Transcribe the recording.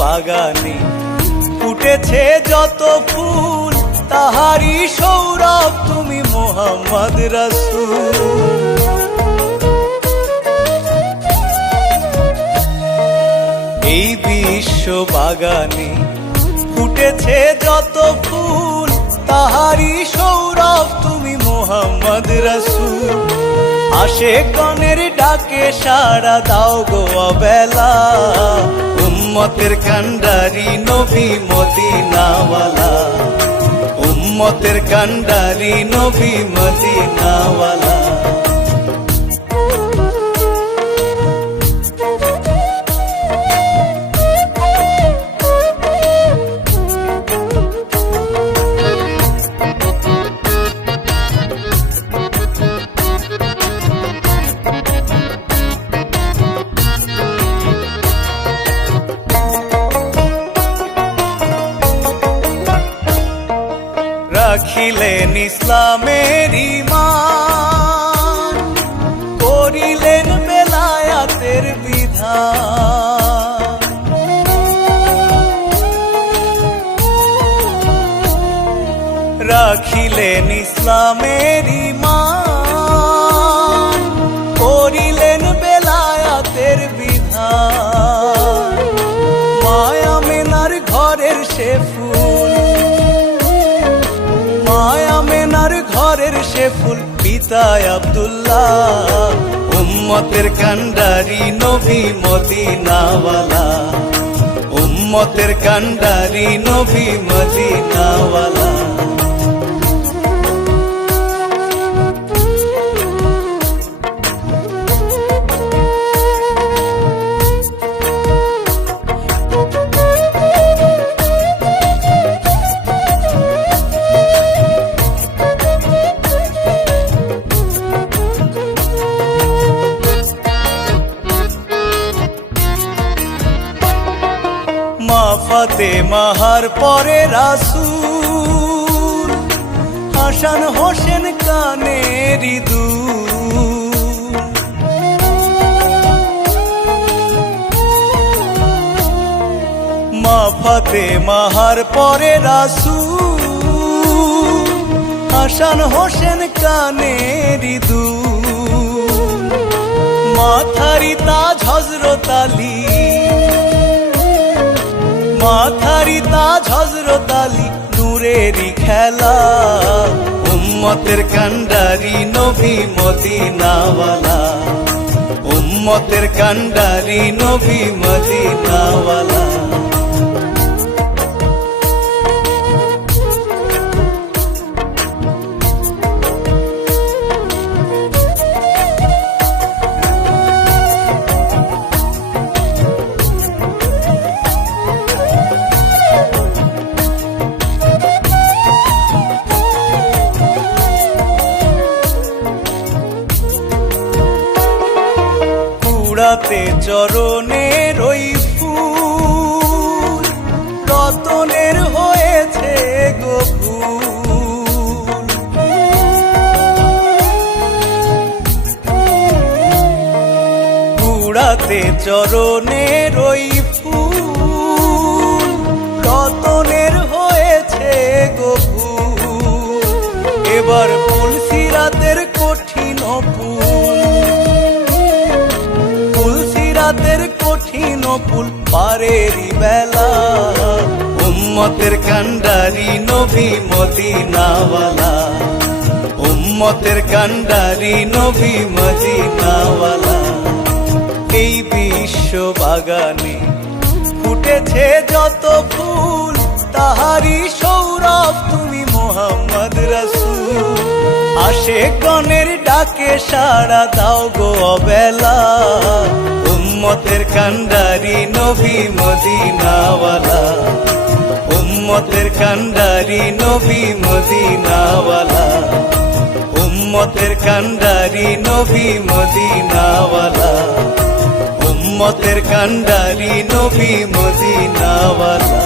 বাগানে ফুটেছে যত ফুল, তাহারি সৌরভ তুমি মোহাম্মদ রাসূল। এই বিশ্ব বাগানে ফুটেছে যত ফুল, তাহারি সৌরভ তুমি মোহাম্মদ রাসূল। আশেকগণের ডাকে সাড়া দাও গো অবেলা, উম্মতের কান্ডারি নবী মদিনাওয়ালা, উম্মতের কান্ডারি নবী মদিনাওয়ালা। রাখিলেন ইসলামের ঈমান, করিলেন বেলায়াতের বিধান। রাখিলেন ইসলামের ঈমান, করিলেন বেলায়াতের বিধান। মায়া মেনার ঘরের সে ফুল, মায়া মেনার ঘরের সে ফুল পিতায় আব্দুল্লাহ, উম্মতের কান্ডারি নবী মদিনাওয়ালা, উম্মতের কান্ডারি নবী মদিনাওয়ালা। মা ফাতেমার পরে রাসূল, হাসান হোসেন কানেরই দুল। মা ফাতেমার পরে রাসূল, হাসান হোসেন কানেরই দুল। মাথারি তাজ হযরত আলী, মাথারি তাজ হযরত আলী নূরেরই খেলা, উম্মতের কান্ডারি নবী মদিনাওয়ালা, উম্মতের কান্ডারি নবী মদিনাওয়ালা। কুড়াতে চরণের ওই ফুল, রতনের হয়েছে গো ফুল। কুড়াতে চরণের ওই ফুল, রতনের হয়েছে গো ফুল। এবার পুলসিরাতের কঠিন ফুল, পুলসিরাতের কঠিন ফুল পারেরই বেলা, উম্মতের কান্ডারি নবী মদিনাওয়ালা, উম্মতের কান্ডারি নবী মদিনাওয়ালা। এই বিশ্ব বাগানে ফুটেছে যত ফুল, তাহারি সৌরভ তুমি মোহাম্মদ রাসূল। আশেকগণের ডাকে সাড়া দাও গো অবেলা, উম্মতের কান্ডারি নবী মদিনাওয়ালা, উম্মতের কান্ডারি নবী মদিনাওয়ালা, উম্মতের কান্ডারি নবী মদিনাওয়ালা, উম্মতের কান্ডারি নবী মদিনাওয়ালা।